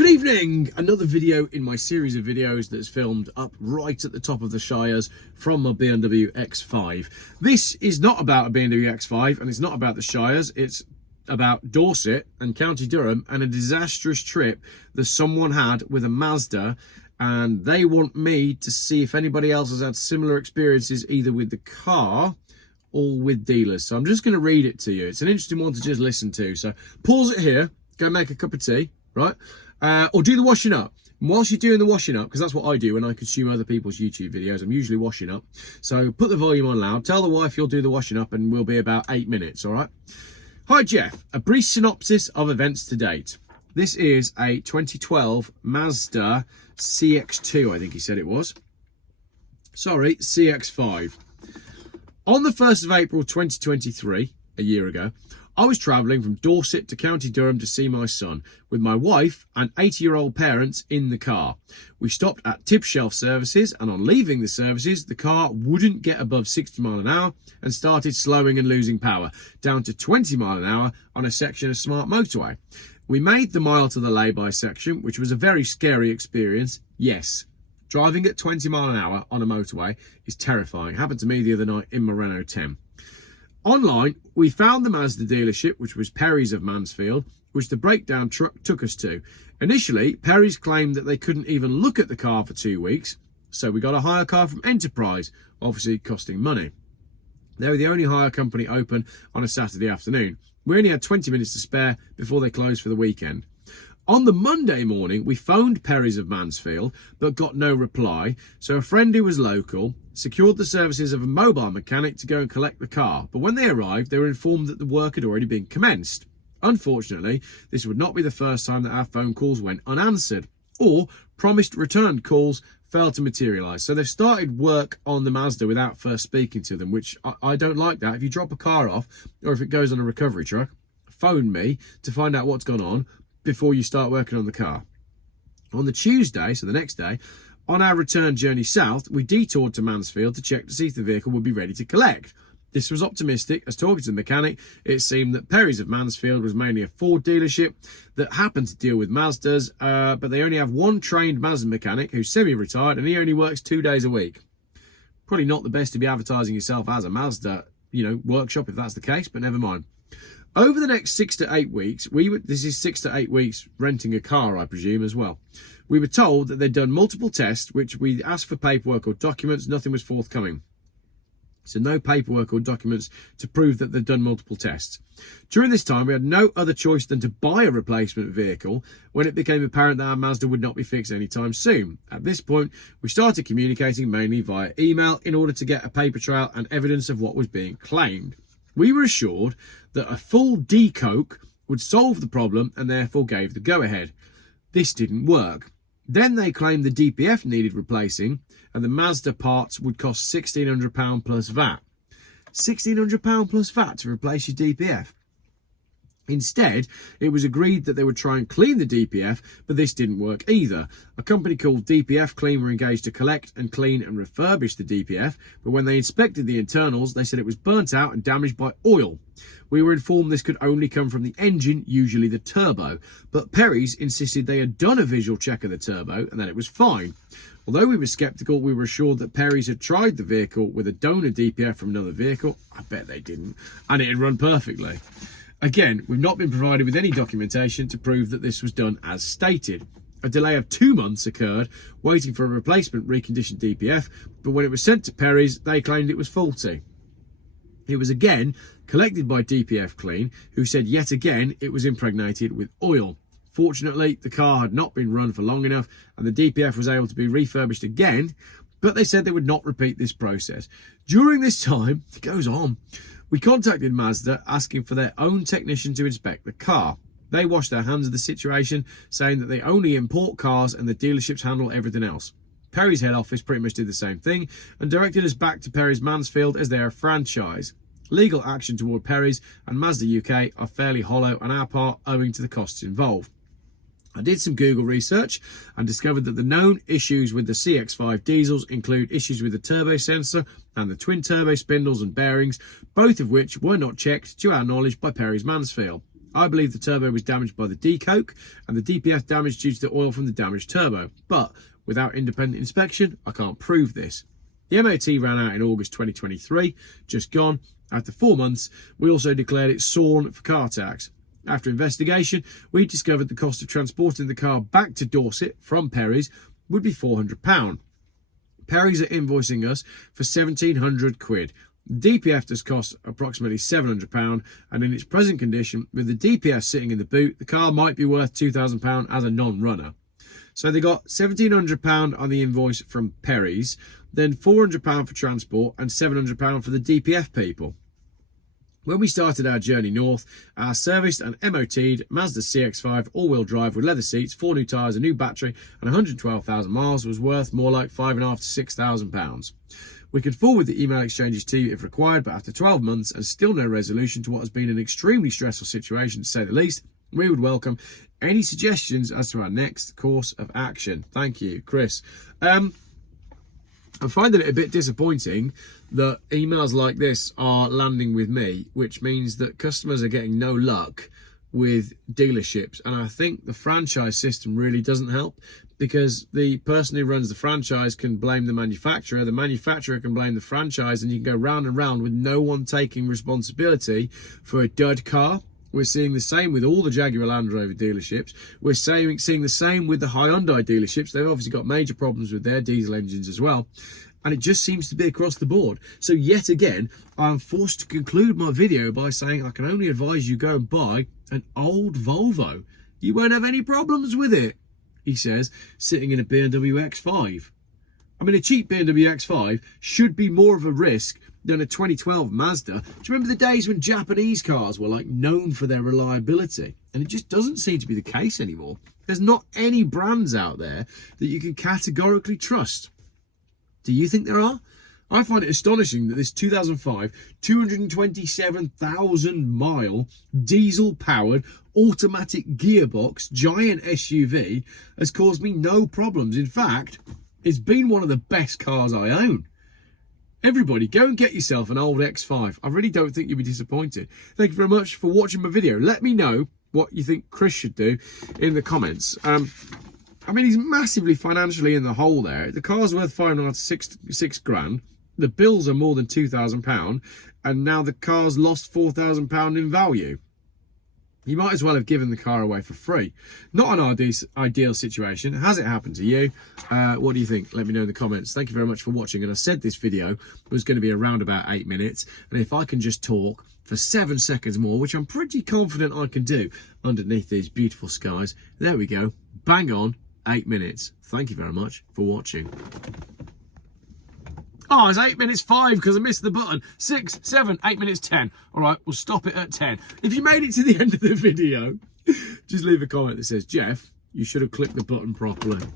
Good evening! Another video in my series of videos that's filmed up right at the top of the Shires from my BMW X5. This is not about a BMW X5 and it's not about the Shires, it's about Dorset and County Durham and a disastrous trip that someone had with a Mazda, and they want me to see if anybody else has had similar experiences either with the car or with dealers. So I'm just going to read it to you. It's an interesting one to just listen to. So pause it here, go make a cup of tea, right? Or do the washing up. And whilst you're doing the washing up, because that's what I do when I consume other people's YouTube videos, I'm usually washing up. So put the volume on loud, tell the wife you'll do the washing up, and we'll be about 8 minutes, all right? Hi, Geoff. A brief synopsis of events to date. This is a 2012 Mazda CX-2, I think he said it was. Sorry, CX-5. On the 1st of April 2023, a year ago, I was travelling from Dorset to County Durham to see my son, with my wife and 80-year-old parents in the car. We stopped at Tip Shelf services, and on leaving the services, the car wouldn't get above 60 mile an hour and started slowing and losing power, down to 20 mile an hour on a section of smart motorway. We made the mile to the lay-by section, which was a very scary experience. Yes, driving at 20 mile an hour on a motorway is terrifying. It happened to me the other night in my Renault 10. Online, we found the Mazda dealership, which was Perry's of Mansfield, which the breakdown truck took us to. Initially, Perry's claimed that they couldn't even look at the car for 2 weeks, so we got a hire car from Enterprise, obviously costing money. They were the only hire company open on a Saturday afternoon. We only had 20 minutes to spare before they closed for the weekend. On the Monday morning, we phoned Perry's of Mansfield, but got no reply, so a friend who was local secured the services of a mobile mechanic to go and collect the car, but when they arrived, they were informed that the work had already been commenced. Unfortunately, this would not be the first time that our phone calls went unanswered, or promised returned calls failed to materialise. So they've started work on the Mazda without first speaking to them, which I don't like that. If you drop a car off, or if it goes on a recovery truck, phone me to find out what's gone on before you start working on the car. On the Tuesday, so the next day, on our return journey south, we detoured to Mansfield to check to see if the vehicle would be ready to collect. This was optimistic, as talking to the mechanic, it seemed that Perry's of Mansfield was mainly a Ford dealership that happened to deal with Mazdas, but they only have one trained Mazda mechanic who's semi-retired, and he only works 2 days a week. Probably not the best to be advertising yourself as a Mazda, workshop if that's the case, but never mind. Over the next 6 to 8 weeks, this is 6 to 8 weeks renting a car, I presume, as well. We were told that they'd done multiple tests, which we asked for paperwork or documents, nothing was forthcoming. So no paperwork or documents to prove that they'd done multiple tests. During this time, we had no other choice than to buy a replacement vehicle when it became apparent that our Mazda would not be fixed anytime soon. At this point, we started communicating mainly via email in order to get a paper trail and evidence of what was being claimed. We were assured that a full decoke would solve the problem and therefore gave the go-ahead. This didn't work. Then they claimed the DPF needed replacing and the Mazda parts would cost £1,600 plus VAT. £1,600 plus VAT to replace your DPF. Instead, it was agreed that they would try and clean the DPF, but this didn't work either. A company called DPF Clean were engaged to collect and clean and refurbish the DPF, but when they inspected the internals, they said it was burnt out and damaged by oil. We were informed this could only come from the engine, usually the turbo, but Perry's insisted they had done a visual check of the turbo and that it was fine. Although we were sceptical, we were assured that Perry's had tried the vehicle with a donor DPF from another vehicle. I bet they didn't, and it had run perfectly. Again, we've not been provided with any documentation to prove that this was done as stated. A delay of 2 months occurred, waiting for a replacement reconditioned DPF, but when it was sent to Perry's, they claimed it was faulty. It was again collected by DPF Clean, who said yet again it was impregnated with oil. Fortunately, the car had not been run for long enough, and the DPF was able to be refurbished again, but they said they would not repeat this process. During this time, it goes on, we contacted Mazda asking for their own technician to inspect the car. They washed their hands of the situation, saying that they only import cars and the dealerships handle everything else. Perry's head office pretty much did the same thing and directed us back to Perry's Mansfield as they are a franchise. Legal action toward Perry's and Mazda UK are fairly hollow on our part owing to the costs involved. I did some Google research and discovered that the known issues with the CX-5 diesels include issues with the turbo sensor and the twin turbo spindles and bearings, both of which were not checked to our knowledge by Perry's Mansfield. I believe the turbo was damaged by the decoke and the DPF damage due to the oil from the damaged turbo, but without independent inspection, I can't prove this. The MOT ran out in August 2023, just gone. After 4 months, we also declared it SORN for car tax. After investigation, we discovered the cost of transporting the car back to Dorset from Perry's would be £400. Perry's are invoicing us for 1,700 quid. The DPF does cost approximately £700, and in its present condition, with the DPF sitting in the boot, the car might be worth £2,000 as a non-runner. So they got £1,700 on the invoice from Perry's, then £400 for transport and £700 for the DPF people. When we started our journey north, our serviced and MOT'd Mazda CX-5 all-wheel drive with leather seats, 4 new tyres, a new battery and 112,000 miles was worth more like £5,500 to £6,000. We could forward the email exchanges to you if required, but after 12 months and still no resolution to what has been an extremely stressful situation to say the least, we would welcome any suggestions as to our next course of action. Thank you, Chris. I'm finding it a bit disappointing that emails like this are landing with me, which means that customers are getting no luck with dealerships. And I think the franchise system really doesn't help, because the person who runs the franchise can blame the manufacturer can blame the franchise, and you can go round and round with no one taking responsibility for a dud car. We're seeing the same with all the Jaguar Land Rover dealerships. We're seeing the same with the Hyundai dealerships. They've obviously got major problems with their diesel engines as well. And it just seems to be across the board. So yet again, I'm forced to conclude my video by saying I can only advise you go and buy an old Volvo. You won't have any problems with it, he says, sitting in a BMW X5. I mean, a cheap BMW X5 should be more of a risk than a 2012 Mazda. Do you remember the days when Japanese cars were like known for their reliability? And it just doesn't seem to be the case anymore. There's not any brands out there that you can categorically trust. Do you think there are? I find it astonishing that this 2005 227,000 mile diesel powered automatic gearbox giant SUV has caused me no problems. In fact, it's been one of the best cars I own. Everybody, go and get yourself an old X5. I really don't think you'll be disappointed. Thank you very much for watching my video. Let me know what you think Chris should do in the comments. I mean, he's massively financially in the hole there. The car's worth £5,500 to £6 grand. The bills are more than £2,000, and now the car's lost £4,000 in value. You might as well have given the car away for free. Not an ideal situation. Has it happened to you? What do you think? Let me know in the comments. Thank you very much for watching. And I said this video was going to be around about 8 minutes. And if I can just talk for 7 seconds more, which I'm pretty confident I can do underneath these beautiful skies, there we go. Bang on, 8 minutes. Thank you very much for watching. Oh, it's 8 minutes 5 because I missed the button. 6, 7, 8 minutes 10. All right, we'll stop it at 10. If you made it to the end of the video, just leave a comment that says, Geoff, you should have clicked the button properly.